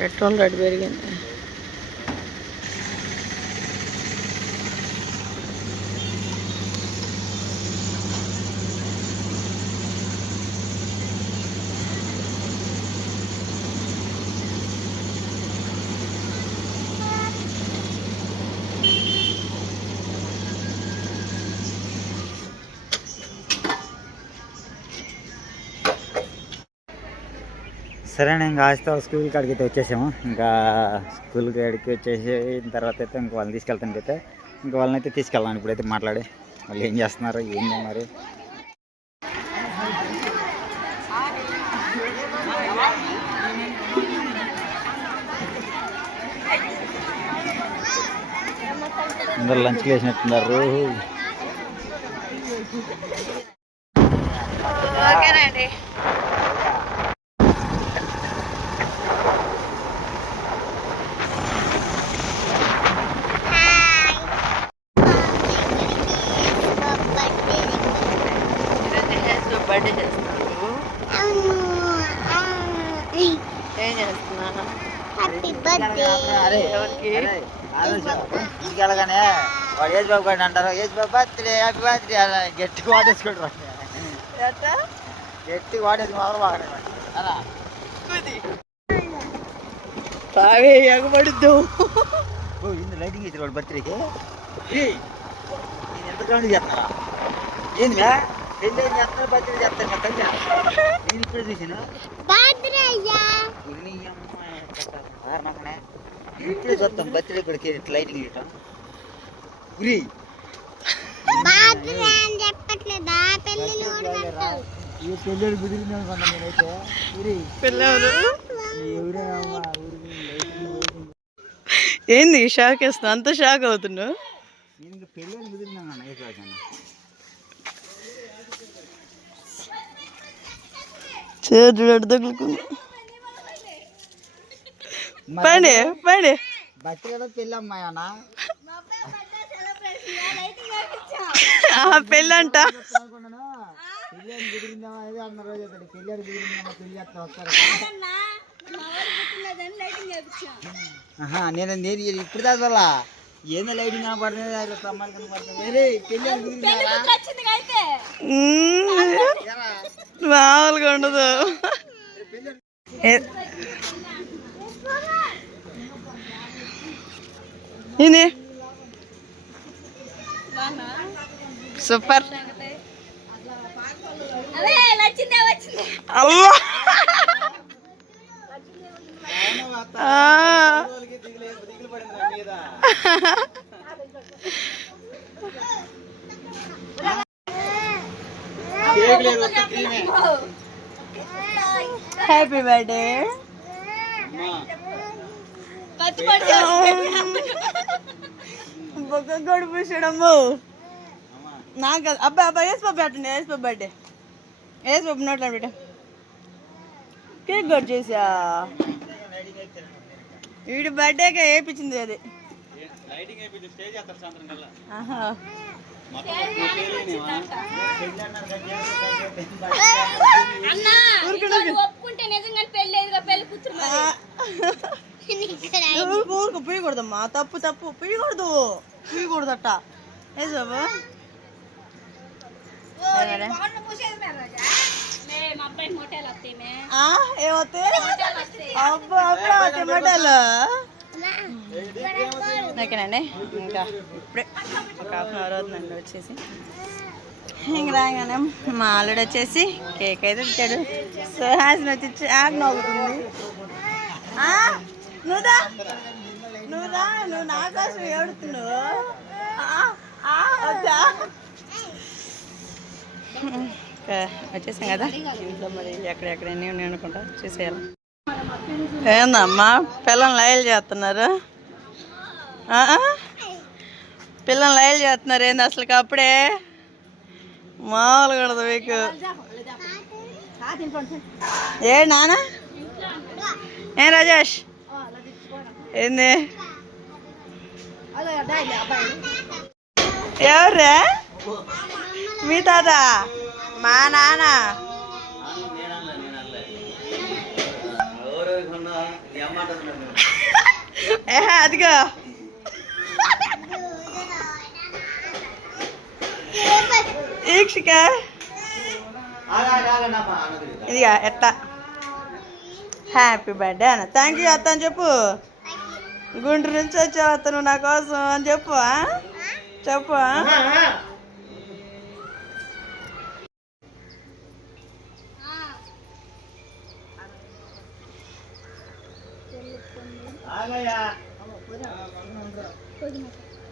Petrol rate పెరిగింది. సరేనా, ఇంకా ఆస్తా స్కూల్ కాడికి అయితే వచ్చేసాము. ఇంకా స్కూల్ కాడికి వచ్చేసి తర్వాత అయితే ఇంకా వాళ్ళని తీసుకెళ్తానికైతే ఇంకా వాళ్ళని అయితే తీసుకెళ్ళాను. ఇప్పుడైతే మాట్లాడి వాళ్ళు ఏం చేస్తున్నారు, ఏం చేస్తున్నారు. అందరు లంచ్కి వేసినట్టున్నారు. ఓకేనండి. బర్త్డే చేస్తున్నాను. ఏం చేస్తున్నా? Happy birthday. వెళ్ళగానే వాడు ఏజ్ బాబు గారిని అంటారు, ఏజ్ బాబు బర్త్డే హ్యాపీ బర్త్డే అలా గట్టిగా వాడేసుకుంటారు. గట్టిగా వాడేసుకుని మొదలు బాగా బాగా ఎగబడుద్దు. ఇంత లైటింగ్ ఇచ్చారు వాడు బర్త్డేకి. నేను ఎంత గ్రౌండ్ చేస్తారా ఏంది పెళ్ళి ఏం చేస్తున్నారు, బర్త్డే చేస్తాను కదా. నేను ఇప్పుడు చూసాను ఇప్పుడే చూస్తాం బర్త్డే కూడా లైటింగ్ ఇవ్వటం. గురి ఈ పెళ్ళి కుదిరింది అనుకున్నా నేనైతే. ఏంది షాక్ వేస్తున్నా, అంత షాక్ అవుతున్నావు? నేను పెళ్ళి కుదిరిందన్నా అయిపోయాకన్నా. చేతుడు తగులుకుంది. పండి పండి బర్త్డే పెళ్ళి అమ్మాయి అన్న పెళ్ళంట. నేను ఇప్పుడు దాకా ఏందో లైటింగ్ కనపడుతుంది, అమ్మాయిలు కనపడుతుంది. మామూలుగా ఉండదు. ఇది సూపర్. అవ్వ హ్యాపీ బర్త్డే. గడిపేసాడమ్ము నాకు. అబ్బా అబ్బా వేసి బాబు అట్టండి, వేసి బాబు బర్త్డే వేసి బాబు నోట్లో బిడ్డ కేక్ కట్ చేసా. వీడి బర్త్డేకే వేయించింది అది. ఊరుకు పీయకూడదమ్మా, తప్పు తప్పు, పీయకూడదు పీయకూడదట. ఏ బాబు ఏమవుతాయి? అబ్బా అబ్బా టమాటాలు ఓకేనండి. ఇంకా ఇప్పుడే ఒక హాఫ్ అన్ అవర్ అవుతుందండి వచ్చేసి. ఇంక రాగానే మా అల్లుడు వచ్చేసి కేక్ అయితే ఇచ్చాడు. సుహాసిని వచ్చి ఆగ్ నవ్వుతుంది. నువ్వుదా నువ్వుదా, నువ్వు నా కోసం ఏడుతున్నావు. వద్దా వచ్చేసాం కదా ఇంట్లో. మరి ఎక్కడెక్కడ ఎన్ని ఉన్నాయి అనుకుంటా చూసేయాలి. ఏందమ్మా పిల్లలు లైలు చేస్తున్నారు? పిల్లలు లైలు చేస్తున్నారు ఏంది అసలుకి? అప్పుడే మామూలుగా ఉండదు మీకు. ఏ నానా ఏం రాజేష్ ఏంది? ఎవరే మీ తాత? మా నాన్న. అదిగో ఈక్షిక ఇదిగా ఎట్లా హ్యాపీ బర్త్డే అన్న థ్యాంక్ యూ అత్త అని చెప్పు గుంటూరు నుంచి వచ్చావు అత్త నువ్వు నా కోసం అని చెప్పు చెప్పు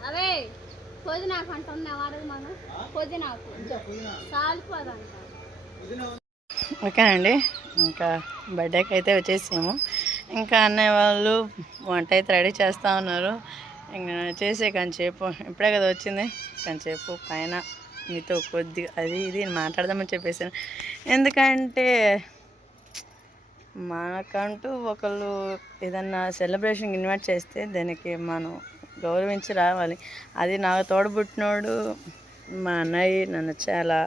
అవే పుదీనాకు అంటున్నా వాడదు మనం పుదీనాకు సాలిపోదంట. ఓకేనండి ఇంకా బర్త్డేకి అయితే వచ్చేసాము. ఇంకా అన్నయ్య వాళ్ళు వంట అయితే రెడీ చేస్తూ ఉన్నారు. ఇంకా చేసే కొంచెంసేపు ఇప్పుడే కదా వచ్చింది కొంచెంసేపు పైన మీతో కొద్దిగా అది ఇది మాట్లాడదామని చెప్పేసాను. ఎందుకంటే మనకంటూ ఒకళ్ళు ఏదన్నా సెలబ్రేషన్ ఇన్వైట్ చేస్తే దానికి మనం గౌరవించి రావాలి. అది నాకు తోడబుట్టినోడు మా అన్నయ్య నన్ను చాలా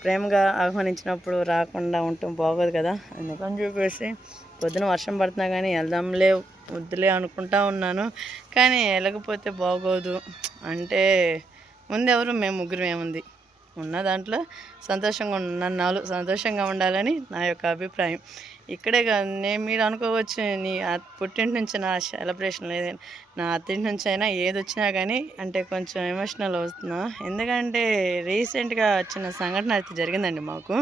ప్రేమగా ఆహ్వానించినప్పుడు రాకుండా ఉండటం బాగోదు కదా. అందుకని చెప్పేసి పొద్దున వర్షం పడుతున్నా కానీ వెళ్దాంలే వద్దులే అనుకుంటా ఉన్నాను. కానీ వెళ్ళకపోతే బాగోదు. అంటే ముందెవరు మేము ముగ్గురు ఏముంది ఉన్న దాంట్లో సంతోషంగా నన్ను సంతోషంగా ఉండాలని నా యొక్క అభిప్రాయం. ఇక్కడే మీరు అనుకోవచ్చు నీ పుట్టింటి నుంచి నా సెలబ్రేషన్ లేదు, నా అత్తింటి నుంచి అయినా ఏది వచ్చినా కానీ అంటే కొంచెం ఎమోషనల్ అవుతున్నా. ఎందుకంటే రీసెంట్గా వచ్చిన సంఘటన అయితే జరిగిందండి మాకు.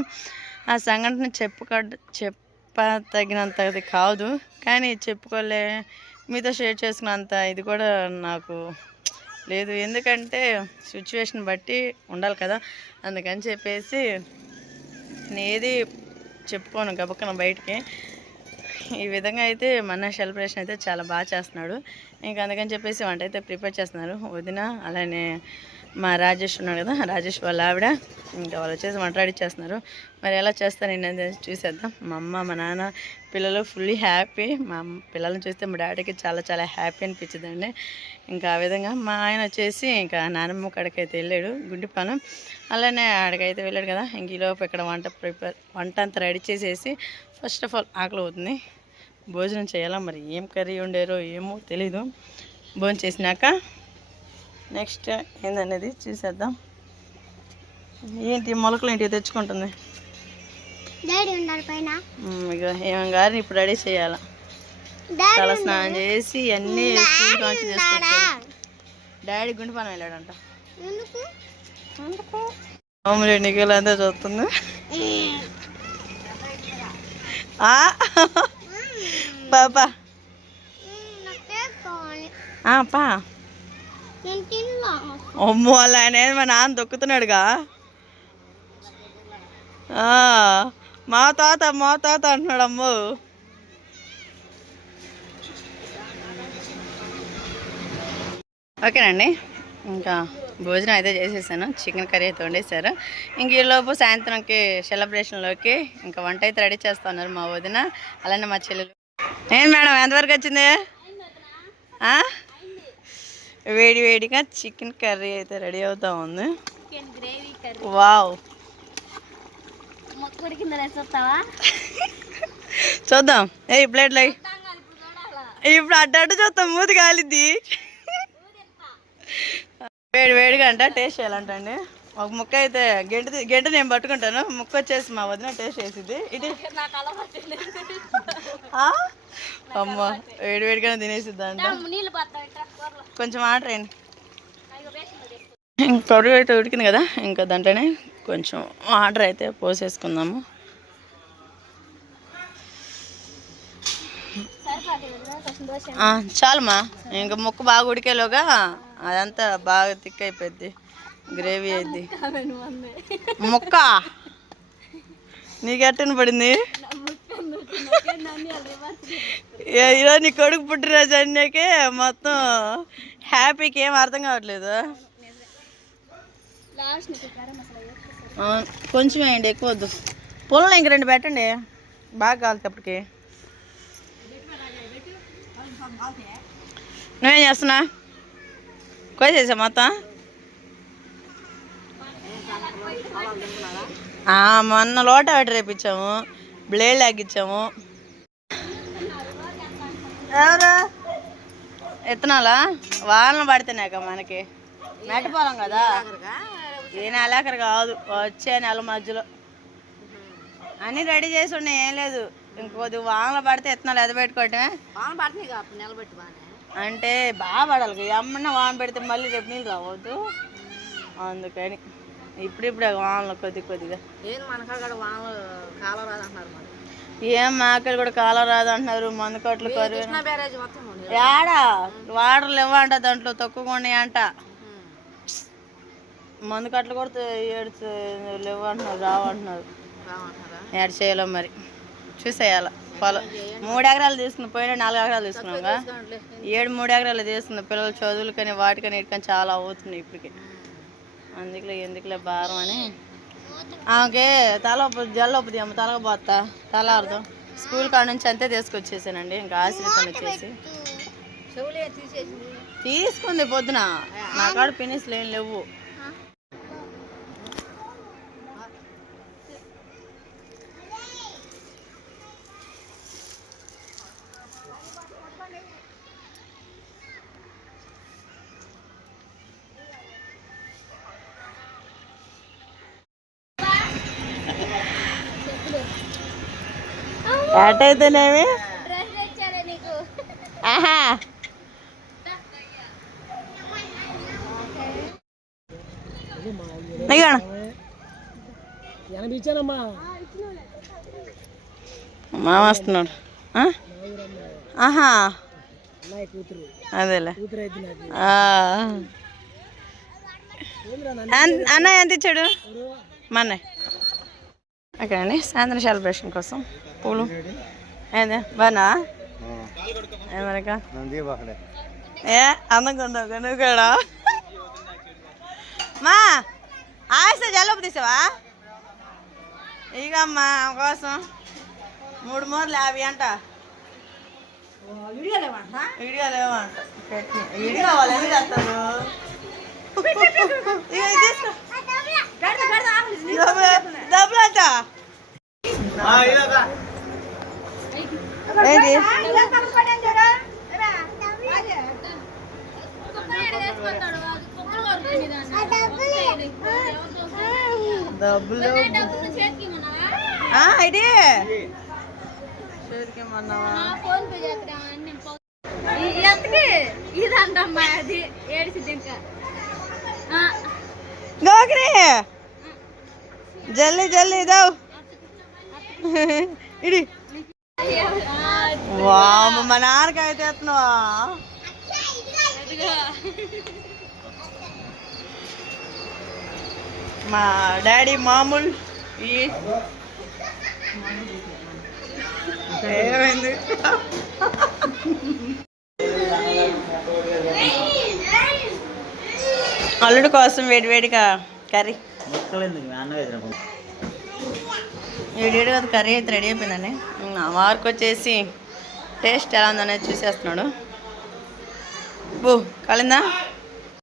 ఆ సంఘటన చెప్పతగినంతది కాదు, కానీ చెప్పుకోలే మీతో షేర్ చేసుకున్నంత ఇది కూడా నాకు లేదు. ఎందుకంటే సిచ్యువేషన్ బట్టి ఉండాలి కదా. అందుకని చెప్పేసి నేది చెప్పుకోను గబక్కన బయటికి. ఈ విధంగా అయితే మన సెలబ్రేషన్ అయితే చాలా బాగా చేస్తున్నాడు. ఇంకా అందుకని చెప్పేసి వంట అయితే ప్రిపేర్ చేస్తున్నారు వదిన, అలానే మా రాజేష్ ఉన్నాడు కదా, రాజేష్ వాళ్ళ ఆవిడ. ఇంకా వాళ్ళు వచ్చేసి వంట రెడీ చేస్తున్నారు. మరి ఎలా చేస్తారు నేను చూసేద్దాం. మా అమ్మ మా నాన్న పిల్లలు ఫుల్లీ హ్యాపీ. మా పిల్లల్ని చూస్తే మా డాడీకి చాలా చాలా హ్యాపీ అనిపించిందండి. ఇంకా ఆ విధంగా మా ఆయన వచ్చేసి ఇంకా నానమ్మ కాడికైతే వెళ్ళాడు గుండిపాలెం. అలానే ఆడికైతే వెళ్ళాడు కదా. ఇంక ఈలోపు ఇక్కడ వంట అంతా రెడీ చేసేసి ఫస్ట్ ఆఫ్ ఆల్ ఆకలి అవుతుంది, భోజనం చేయాలా. మరి ఏం కర్రీ ఉండేరో ఏమో తెలీదు. భోజనం చేసినాక నెక్స్ట్ ఏందనేది చూసేద్దాం. ఏంటి మొలకలు ఏంటి తెచ్చుకుంటుంది ఇక ఏమేం గారిని ఇప్పుడు రెడీ చేయాలా. తల స్నానం చేసి అన్నీ స్కూల్ కాంచి చేసుకుంటాడు. డాడీ గుండిపాలెం వెళ్ళాడంట. మామూలు ఎన్నికలు అంతా చూస్తుంది. బాబా పా అమ్మో అలా ఆయన మా నాన్న దొక్కుతున్నాడుగా. మా తాత అంటున్నాడు. అమ్మో ఓకేనండి. ఇంకా భోజనం అయితే చేసేసాను. చికెన్ కర్రీ అయితే వండేశారు. ఇంక ఈలోపు సాయంత్రంకి సెలబ్రేషన్లోకి ఇంకా వంట అయితే రెడీ చేస్తూ ఉన్నారు మా వదిన, అలానే మా చెల్లెలు. ఏం మేడం ఎంతవరకు వచ్చింది? వేడి వేడిగా చికెన్ కర్రీ అయితే రెడీ అవుతా ఉంది. వావ్ చూద్దాం. ప్లేట్లో ఇప్పుడు అడ్డు చూద్దాం. మూతి కాలిద్ది. వేడి వేడిగా అంట టేస్ట్ చేయాలంటండి. ఒక ముక్క అయితే గంట నేను పట్టుకుంటాను. ముక్క వచ్చేసి మా వదిన టేస్ట్ చేసిద్ది. ఇది అమ్మ వేడి వేడిగానే తినేసిద్దా అంట. కొంచెం ఆర్డర్ అయ్యండి. ఇంకా కర్రీ అయితే ఉడికింది కదా, ఇంకా దాంట్లోనే కొంచెం ఆర్డర్ అయితే పోసేసుకుందాము. చాలమ్మా. ఇంకా ముక్క బాగా ఉడికేలోగా అదంతా బాగా థిక్ అయిపోద్ది, గ్రేవీ అయింది. ముక్క నీకెట్టని పడింది? ఈరోజు నీ కొడుకు పుట్టినరోజు అన్నాకే మొత్తం హ్యాపీకి ఏం అర్థం కావట్లేదు. కొంచెం వేయండి, ఎక్కువ వద్దు. పొలంలో ఇంక 2 పెట్టండి, బాగా కావాలి. అప్పటికి నువ్వేం చేస్తున్నా? కోసేసా మొత్తం. మొన్న లోట పెట్టి రేపించాము, బ్లేడ్ లాగిచ్చాము. ఎవరు ఎత్తనాలా వానలు పడితేనాక మనకి మెట్టపోలం కదా, ఏ నెలాఖరు కాదు వచ్చే నెల మధ్యలో అన్నీ రెడీ చేసి ఉన్నాయి. ఏం లేదు, ఇంకొద్ది వానలు పడితే ఎత్తనాలు ఎదబెట్టుకోవటమే. అంటే బాగా పడాలి, ఏమన్నా వాన పెడితే మళ్ళీ రేపు నీళ్ళు రావద్దు, అందుకని ఇప్పుడిప్పుడే వానలు కొద్దిగా. ఏం మాకలు కూడా కాలం రాదు అంటున్నారు. మందు కట్లు కరువు ఏడా వాటర్లు ఇవ్వంట, దాంట్లో తక్కువగా ఉన్నాయంట. మందు కట్లు కూడా ఏడు ఇవ్వంటున్నారు, రావంటున్నారు. ఏడు చేయాలో మరి చూసేయాల. పొలం 3 ఎకరాలు తీసుకున్నాం, పోయినా 4 ఎకరాలు తీసుకున్నాంగా, 3 ఎకరాలు తీసుకున్నాం. పిల్లల చదువులు కానీ వాటికని ఇటుకని చాలా అవుతున్నాయి ఇప్పటికి. అందుకులే ఎందుకులే భారం అని ఆమెకి జల్లొప్పుది అమ్మ తలగబోతా తలారదు. స్కూల్ కాడ నుంచి అంతే తీసుకొచ్చేసానండి. ఇంకా ఆశ్రితం వచ్చేసి తీసుకుంది పొద్దున. నా కాడ పినిస్లు ఏం లేవు. ఏటైతేనేమి ఆహా మా వస్తున్నాడు. ఆహా అదేలే. అన్నయ్య ఎంత ఇచ్చాడు మా అన్నయ్య? ఓకే అండి, సాయంత్రం సెలబ్రేషన్ కోసం పూలు ఏంది బానా ఏమనక ఏ అందంగా ఉండవు నువ్వు కూడా. మా ఆస్త జలుబు తీసావా? ఇకమ్మా కోసం 3 మూరలు 50 అంట. వీడియో లేవంట, వీడియో కావాలి. ఎందుకు చేస్తారు? డబ్బులు అంట ఏంటి? డబ్బులు ఇది గోకరి జల్దీ జల్దీ దావు ఇడి. వామ్మ మా నాన్నకి అయితే ఎత్తున్నావా? మా డాడీ మామూలు ఏమైంది? అల్లుడు కోసం వేడివేడిగా కర్రీ. వేడివేడిగా కర్రీ అయితే రెడీ అయిపోయిందండి. వారికి వచ్చేసి టేస్ట్ ఎలా ఉందనేది చూసేస్తున్నాడు. బూ కాలిందా?